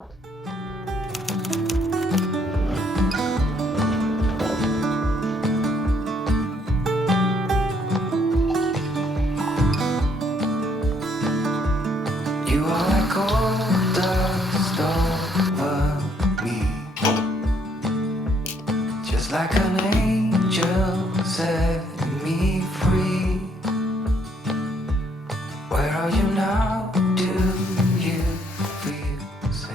You are like gold dust over me, just like an angel setting me free. Where are you now? Do you feel safe?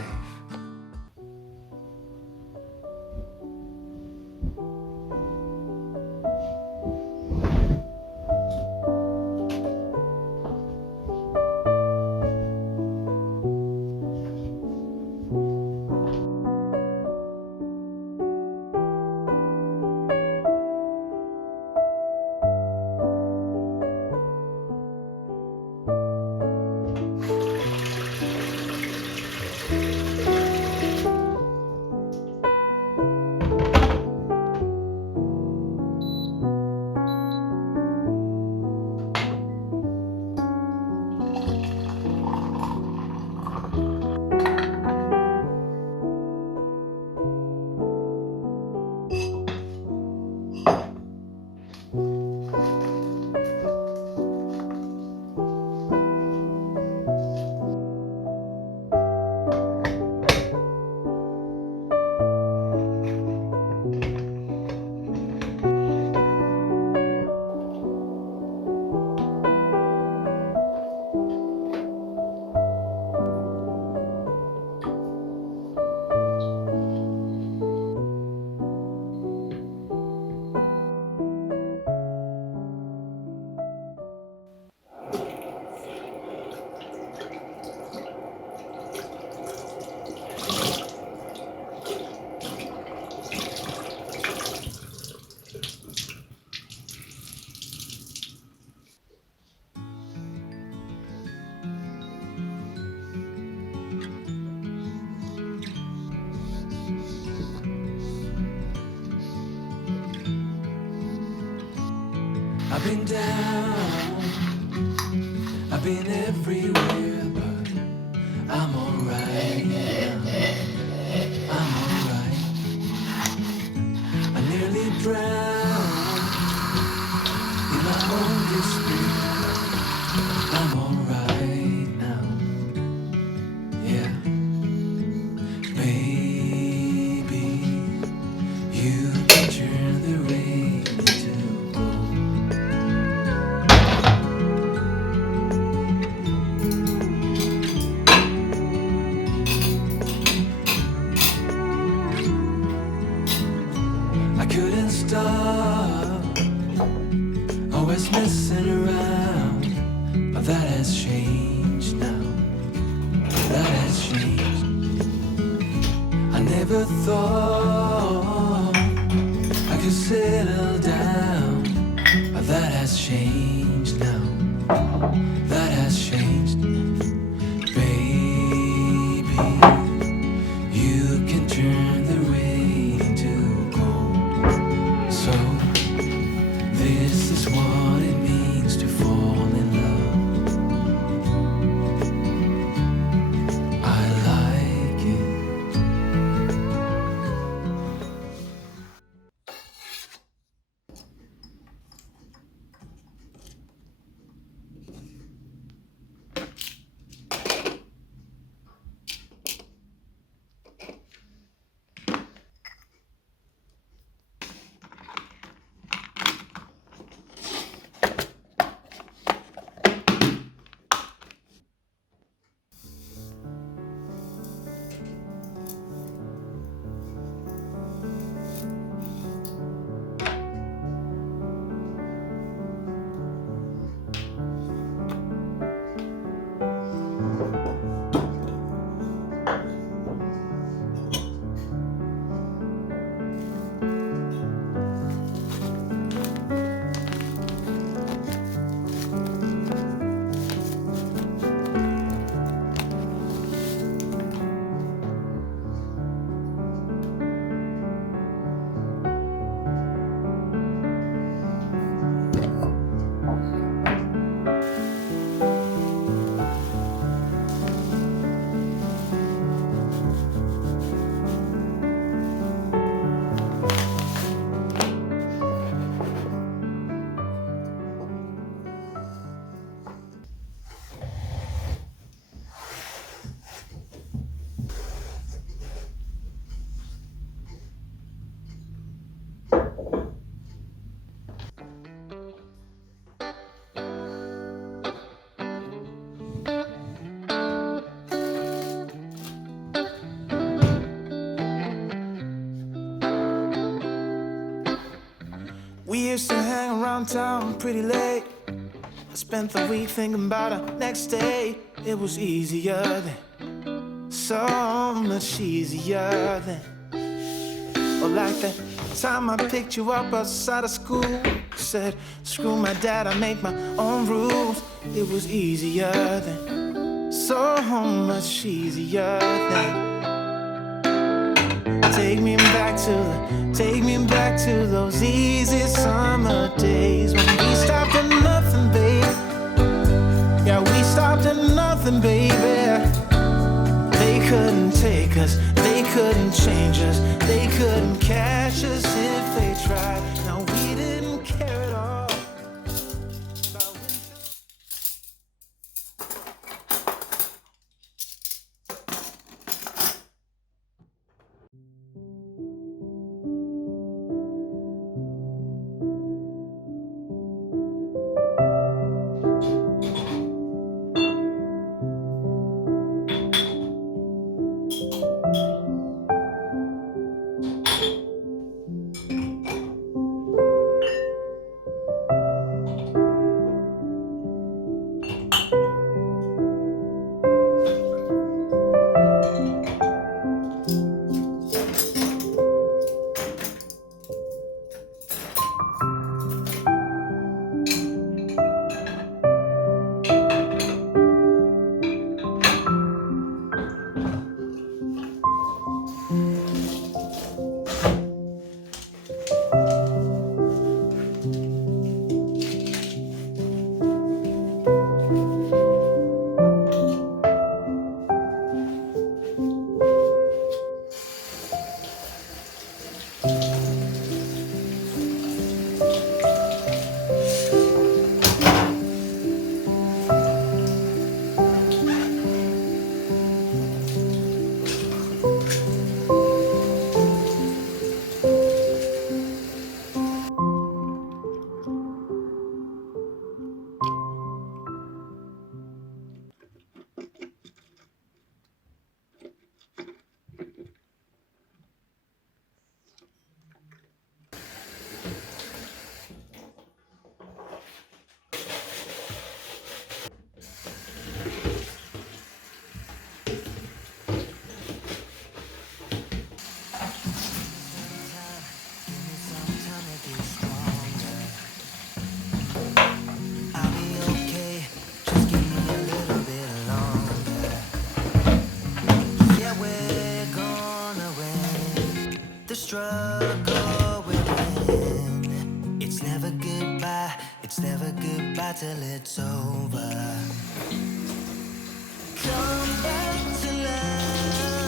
I've been down, I've been everywhere, but I'm alright now. I'm alright. I nearly drowned in my own despair. I'm alright now. Yeah, baby, you can turn the rain into gold. I couldn't stop, always messing around, but that has changed now. That has changed. I never thought I could settle down, but that has changed now. That has changed. Baby, you can turn the rain into gold. So this is what it means to fall in love. I like it. downtown pretty late. I spent the week thinking about our next day. It was easier then, so much easier then. Or like that time I picked you up outside of school. Said, screw my dad, I make my own rules. It was easier then, so much easier then. Take me back to those easy summer days when we stopped at nothing, baby. Yeah, we stopped at nothing, baby. They couldn't take us, they couldn't change us, they couldn't catch us if they tried. No, we didn't care at all about winter. The struggle within. It's never goodbye till it's over. Come back to life.